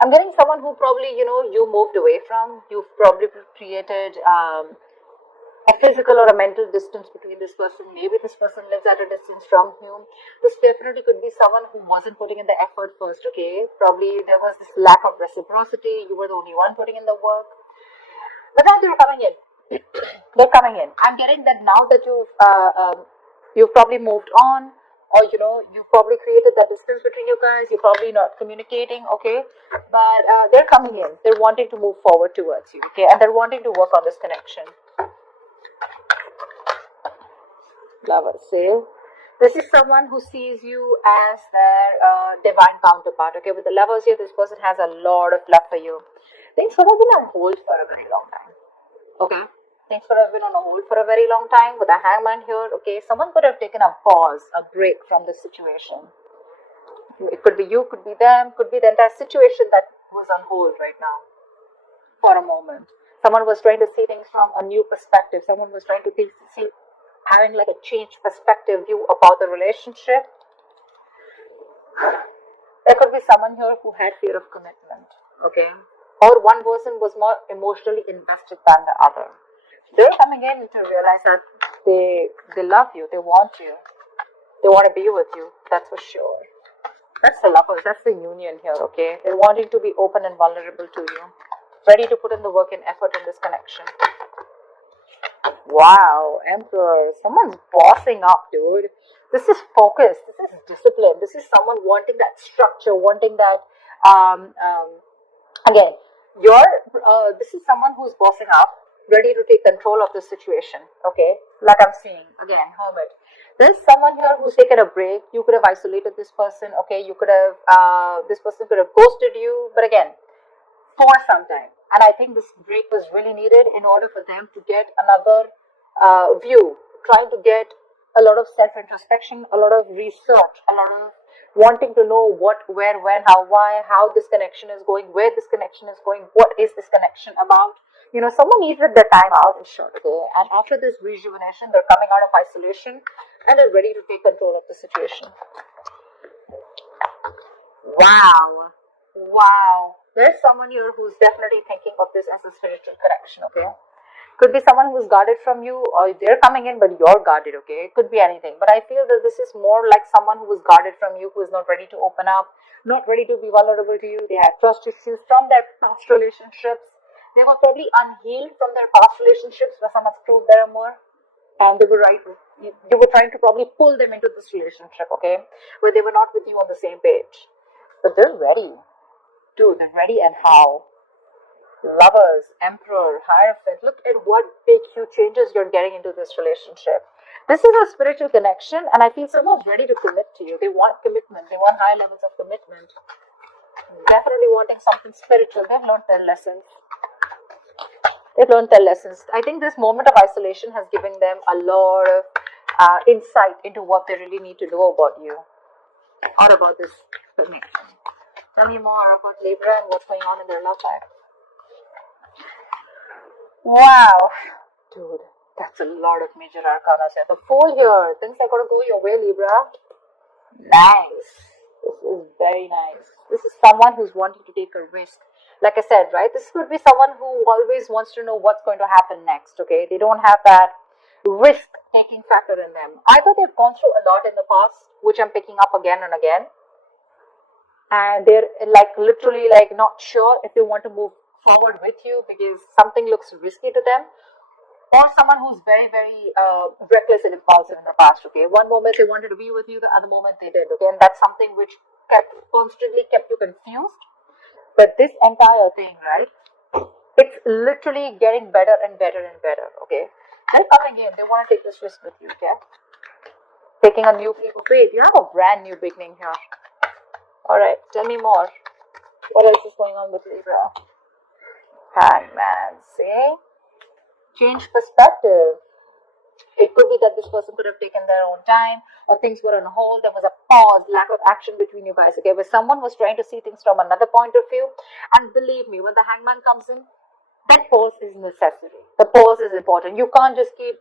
I'm getting someone who probably, you moved away from. You've probably created a physical or a mental distance between this person. Maybe this person lives at a distance from you. This definitely could be someone who wasn't putting in the effort first, okay? Probably there was this lack of reciprocity. You were the only one putting in the work. But now they're coming in. They're coming in. I'm getting that now that you've probably moved on, or you've probably created that distance between you guys. You're probably not communicating, okay? But they're coming in. They're wanting to move forward towards you, okay? And they're wanting to work on this connection. Lovers, see? This is someone who sees you as their divine counterpart, okay? With the lovers here, this person has a lot of love for you. Things would have been on hold for a very long time, okay? Things could have been on hold for a very long time with a hangman here, okay? Someone could have taken a pause, a break from the situation. It could be you, could be them, could be the entire situation that was on hold right now for a moment. Someone was trying to see things from a new perspective. Someone was trying to see, having like a changed perspective view about the relationship. There could be someone here who had fear of commitment, okay? Or one person was more emotionally invested than the other. They're coming in to realize that they love you, they want you, they want to be with you, that's for sure. That's the lovers, that's the union here, okay? They're wanting to be open and vulnerable to you, ready to put in the work and effort in this connection. Wow, Emperor, someone's bossing up, dude. This is focus, this is discipline, this is someone wanting that structure, wanting that, again, this is someone who's bossing up, ready to take control of the situation, okay? Like I'm saying, again, hermit. There's someone here who's taken a break. You could have isolated this person, okay? You could have, this person could have ghosted you, but again, for some time. And I think this break was really needed in order for them to get another view, trying to get a lot of self-introspection, a lot of research, a lot of wanting to know what, where, when, how, why, how this connection is going, where this connection is going, what is this connection about. Someone needed the time out in short, okay? And after this rejuvenation, they're coming out of isolation and they're ready to take control of the situation. Wow. Wow. There's someone here who's definitely thinking of this as a spiritual connection, okay? Could be someone who's guarded from you, or they're coming in but you're guarded, okay? It could be anything. But I feel that this is more like someone who is guarded from you, who is not ready to open up, not ready to be vulnerable to you. They had trust issues from their past relationships. They were probably unhealed from their past relationships where someone screwed them more. And they were trying to probably pull them into this relationship, okay? Where they were not with you on the same page. But they're ready. Dude, they're ready, and how? Lovers, Emperor, Hierophant. Look at what big, huge changes you're getting into this relationship. This is a spiritual connection, and I feel someone's ready to commit to you. They want commitment. They want high levels of commitment. Definitely wanting something spiritual. They've learned their lessons. I think this moment of isolation has given them a lot of insight into what they really need to know about you or about this connection. Tell me more about Libra and what's going on in their love life. Wow, dude, that's a lot of major arcana here. The Fool here, things are gonna go your way, Libra. Nice. This is very nice. This is someone who's wanting to take a risk. Like I said, right? This could be someone who always wants to know what's going to happen next. Okay, they don't have that risk-taking factor in them. Either they've gone through a lot in the past, which I'm picking up again and again, and they're like literally like not sure if they want to move forward with you because something looks risky to them, or someone who's very, very reckless and impulsive in the past, okay? One moment they wanted to be with you, the other moment they did, okay? And that's something which constantly kept you confused. But this entire thing, right, it's literally getting better and better and better, okay? They're coming in, they want to take this risk with you, okay? Taking a new leap of faith. You have a brand new beginning here. Alright, tell me more. What else is going on with Libra? Hangman, see? Change perspective. It could be that this person could have taken their own time, or things were on hold. There was a pause, lack of action between you guys, okay? Where someone was trying to see things from another point of view. And believe me, when the hangman comes in, that pause is necessary. The pause is important. You can't just keep,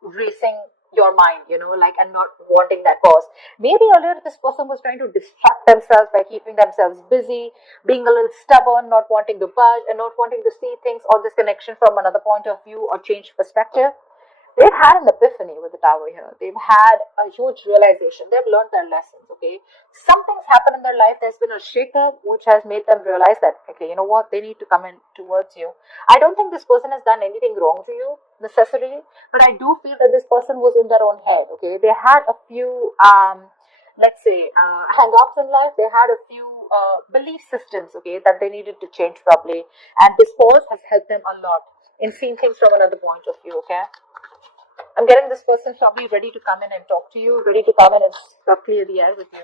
racing, your mind, like, and not wanting that pause. Maybe earlier this person was trying to distract themselves by keeping themselves busy, being a little stubborn, not wanting to budge, and not wanting to see things or this connection from another point of view or change perspective. They've had an epiphany with the tower here. They've had a huge realization. They've learned their lessons, okay? Something's happened in their life. There's been a shakeup which has made them realize that, okay, you know what? They need to come in towards you. I don't think this person has done anything wrong to you, necessarily, but I do feel that this person was in their own head, okay? They had a few, let's say, hang-ups in life. They had a few belief systems, okay, that they needed to change properly. And this pause has helped them a lot in seeing things from another point of view, okay? I'm getting this person probably ready to come in and talk to you, ready to come in and clear the air with you.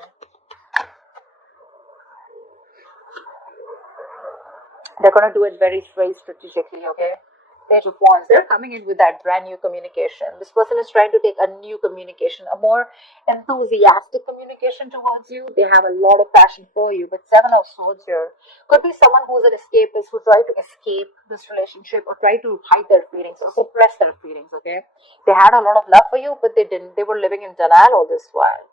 They're going to do it very, very strategically, okay? Page of Wands, they're coming in with that brand new communication. This person is trying to take a new communication, a more enthusiastic communication towards you. They have a lot of passion for you, but Seven of Swords here could be someone who's an escapist who tried to escape this relationship or try to hide their feelings or suppress their feelings, okay? They had a lot of love for you, but they didn't. They were living in denial all this while.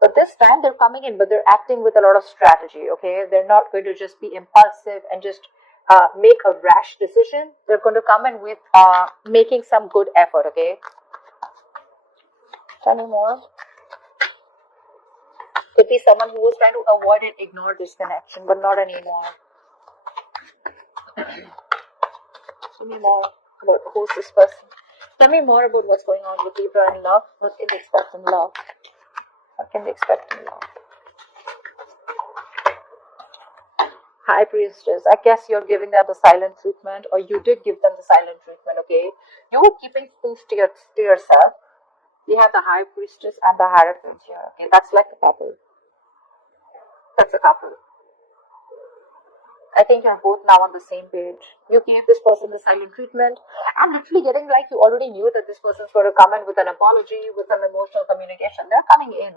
But this time they're coming in, but they're acting with a lot of strategy, okay? They're not going to just be impulsive and just make a rash decision. They're going to come in with making some good effort, okay? Tell me more. Could be someone who was trying to avoid and ignore this connection, but not anymore. Tell me more about who's this person. Tell me more about what's going on with Libra in love. What can they expect in love? What can they expect in love? High Priestess. I guess you're giving them the silent treatment, or you did give them the silent treatment, okay? You were keeping things to yourself. You have the High Priestess and the Hierophant here, okay? That's like a couple. That's a couple. I think you're both now on the same page. You gave this person the silent treatment. I'm literally getting like you already knew that this person's going to come in with an apology, with an emotional communication. They're coming in.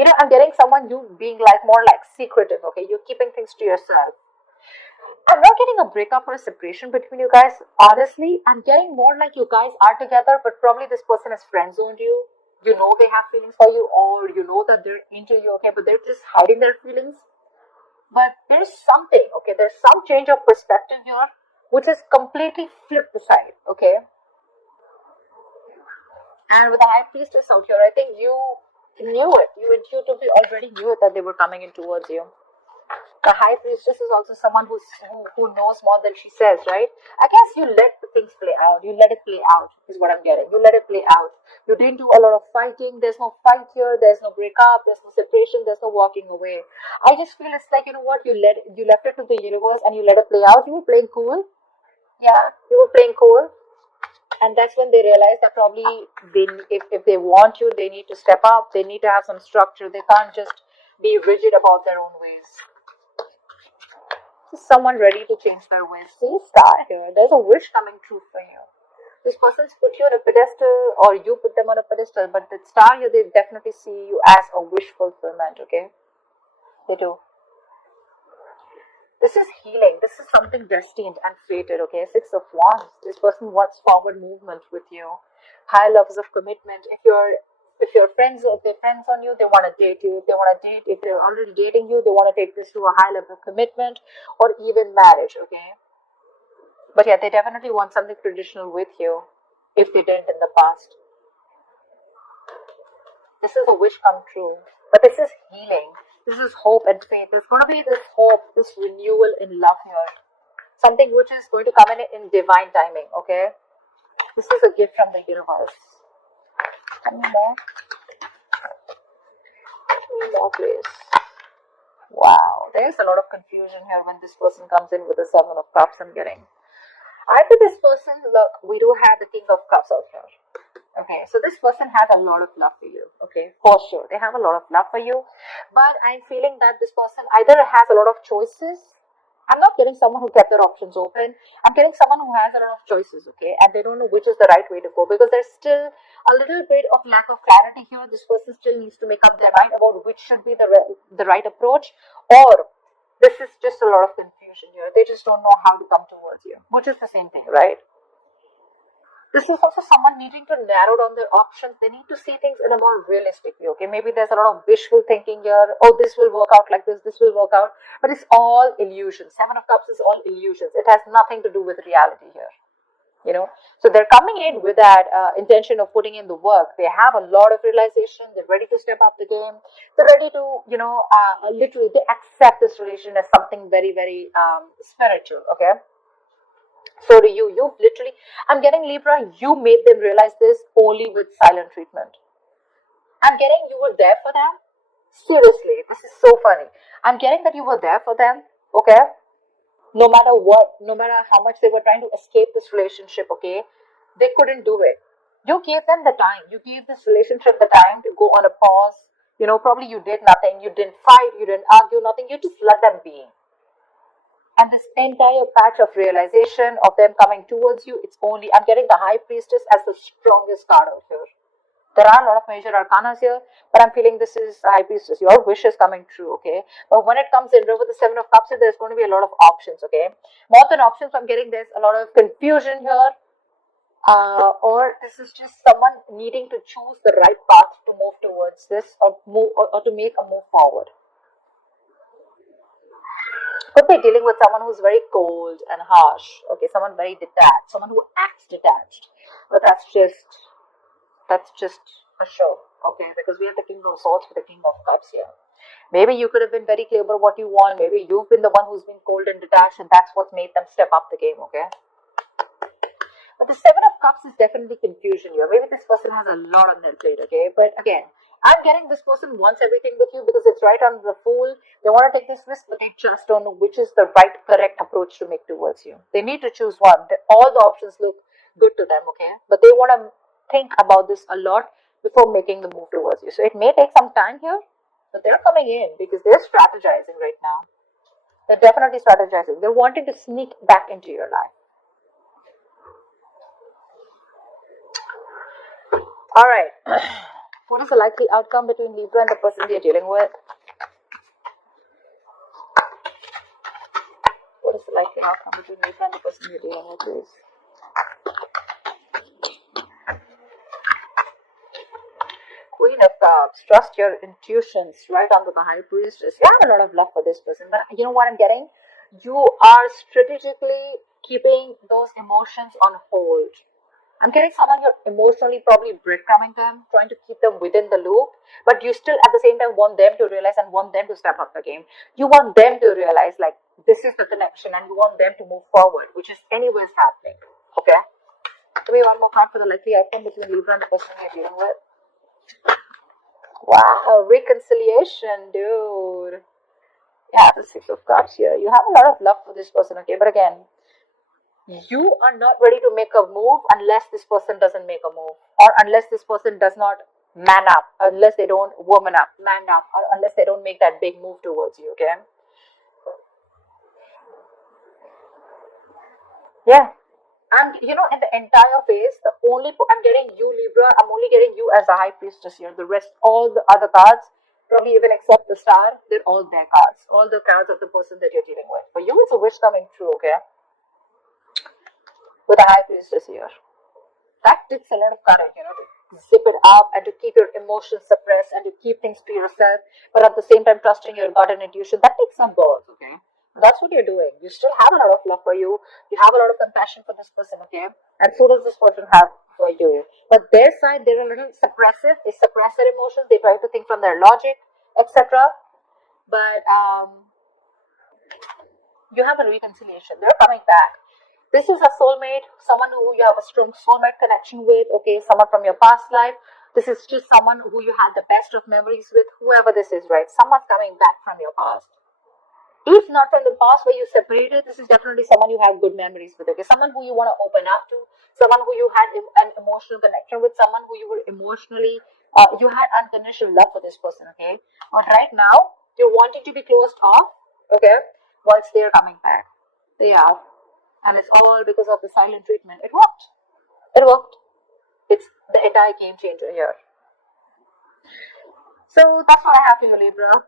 I'm getting someone you being like more like secretive, okay? You're keeping things to yourself. I'm not getting a breakup or a separation between you guys. Honestly, I'm getting more like you guys are together, but probably this person has friend zoned you. You know they have feelings for you, or you know that they're into you, okay? But they're just hiding their feelings. But there's something, okay? There's some change of perspective here, which is completely flipped the side, okay? And with the High Priestess out here, I think you knew it. You intuitively already knew it that they were coming in towards you. The High Priestess is also someone who knows more than she says, right? I guess you let the things play out. You let it play out, is what I'm getting. You let it play out. You didn't do a lot of fighting. There's no fight here. There's no breakup. There's no separation. There's no walking away. I just feel it's like, you know what? You left it to the universe and you let it play out. You were playing cool. Yeah, you were playing cool. And that's when they realize that probably if they want you, they need to step up. They need to have some structure. They can't just be rigid about their own ways. Someone ready to change their ways. See, star here. There's a wish coming true for you. This person's put you on a pedestal, or you put them on a pedestal, but the star here, they definitely see you as a wish fulfillment, okay? They do. This is healing. This is something destined and fated, okay? Six of Wands. This person wants forward movement with you. High levels of commitment. If they're friends on you, they want to date you. If they want to date, if they're already dating you, they want to take this to a high level of commitment or even marriage, okay? But yeah, they definitely want something traditional with you if they didn't in the past. This is a wish come true. But this is healing. This is hope and faith. There's going to be this hope, this renewal in love here. Something which is going to come in divine timing, okay? This is a gift from the universe. Any more? Any more, please? Wow. There's a lot of confusion here when this person comes in with the Seven of Cups I'm getting. After this person, look, we do have the King of Cups out here. Okay, so this person has a lot of love for you, okay, for sure. They have a lot of love for you, but I'm feeling that this person either has a lot of choices. I'm not getting someone who kept their options open. I'm getting someone who has a lot of choices, okay, and they don't know which is the right way to go because there's still a little bit of lack of clarity here. This person still needs to make up their mind about which should be the right approach, or this is just a lot of confusion here. They just don't know how to come towards you, which is the same thing, right? This is also someone needing to narrow down their options. They need to see things in a more realistic way. Okay, maybe there's a lot of wishful thinking here. Oh, this will work out like this. This will work out, but it's all illusion. Seven of Cups is all illusions. It has nothing to do with reality here. You know, so they're coming in with that intention of putting in the work. They have a lot of realization. They're ready to step up the game. They're ready to, literally, they accept this relation as something very, very spiritual. Okay. So do you. You've literally, I'm getting Libra, you made them realize this only with silent treatment. I'm getting you were there for them. Seriously, this is so funny. I'm getting that you were there for them. Okay. No matter what, no matter how much they were trying to escape this relationship, okay, they couldn't do it. You gave them the time. You gave this relationship the time to go on a pause. You know, probably you did nothing. You didn't fight. You didn't argue, nothing. You just let them be. And this entire patch of realization of them coming towards you, it's only, I'm getting the High Priestess as the strongest card out here. There are a lot of major arcanas here, but I'm feeling this is High Priestess. Your wish is coming true, okay? But when it comes in with the Seven of Cups, there's going to be a lot of options, okay? More than options, I'm getting there's a lot of confusion here. Or this is just someone needing to choose the right path to move towards this or to make a move forward. Could be dealing with someone who's very cold and harsh, okay? Someone very detached, someone who acts detached. But that's just a show, okay? Because we have the King of Swords with the King of Cups here. Maybe you could have been very clear about what you want. Maybe you've been the one who's been cold and detached, and that's what made them step up the game, okay? But the Seven of Cups is definitely confusion here. Maybe this person has a lot on their plate, okay? But again, I'm getting this person wants everything with you because it's right on the Fool. They want to take this risk, but they just don't know which is the right, correct approach to make towards you. They need to choose one. All the options look good to them, okay? But they want to think about this a lot before making the move towards you. So it may take some time here, but they're coming in because they're strategizing right now. They're definitely strategizing. They're wanting to sneak back into your life. All right. What is the likely outcome between Libra and the person they're dealing with? What is the likely outcome between Libra and the person you're dealing with, please? Queen of Cups. Trust your intuitions. Right under the High Priestess. You have a lot of love for this person, but you know what I'm getting? You are strategically keeping those emotions on hold. I'm getting someone you're emotionally probably breadcrumbing them, trying to keep them within the loop, but you still at the same time want them to realize and want them to step up the game. You want them to realize like this is the connection and you want them to move forward, which is anyways happening. Okay? Give me one more card for the likely outcome between Libra and the person you're dealing with. Wow, reconciliation, dude. Yeah, the Six of Cups here. You have a lot of love for this person, okay? But again, you are not ready to make a move unless this person doesn't make a move, or unless this person does not man up, unless they don't woman up, man up, or unless they don't make that big move towards you, okay? Yeah. And in the entire phase, I'm getting you, Libra, I'm only getting you as a High Priestess here. The rest, all the other cards, probably even except the Star, they're all their cards. All the cards of the person that you're dealing with. For you, it's a wish coming true, okay? With a High Priestess here. That takes a lot of courage, to zip it up and to keep your emotions suppressed and to keep things to yourself, but at the same time trusting your gut and intuition. That takes some balls, okay? That's what you're doing. You still have a lot of love for you. You have a lot of compassion for this person, okay? And so does this person have for you. But their side, they're a little suppressive. They suppress their emotions. They try to think from their logic, etc. But you have a reconciliation. They're coming back. This is a soulmate, someone who you have a strong soulmate connection with, okay, someone from your past life. This is just someone who you had the best of memories with, whoever this is, right? Someone's coming back from your past. If not from the past where you separated, this is definitely someone you have good memories with, okay? Someone who you want to open up to, someone who you had an emotional connection with, someone who you were emotionally, you had unconditional love for this person, okay? But right now, you're wanting to be closed off, okay, once they're coming back. They are. And it's all because of the silent treatment. It worked. It worked. It's the entire game changer here. So that's what I have for you, Libra.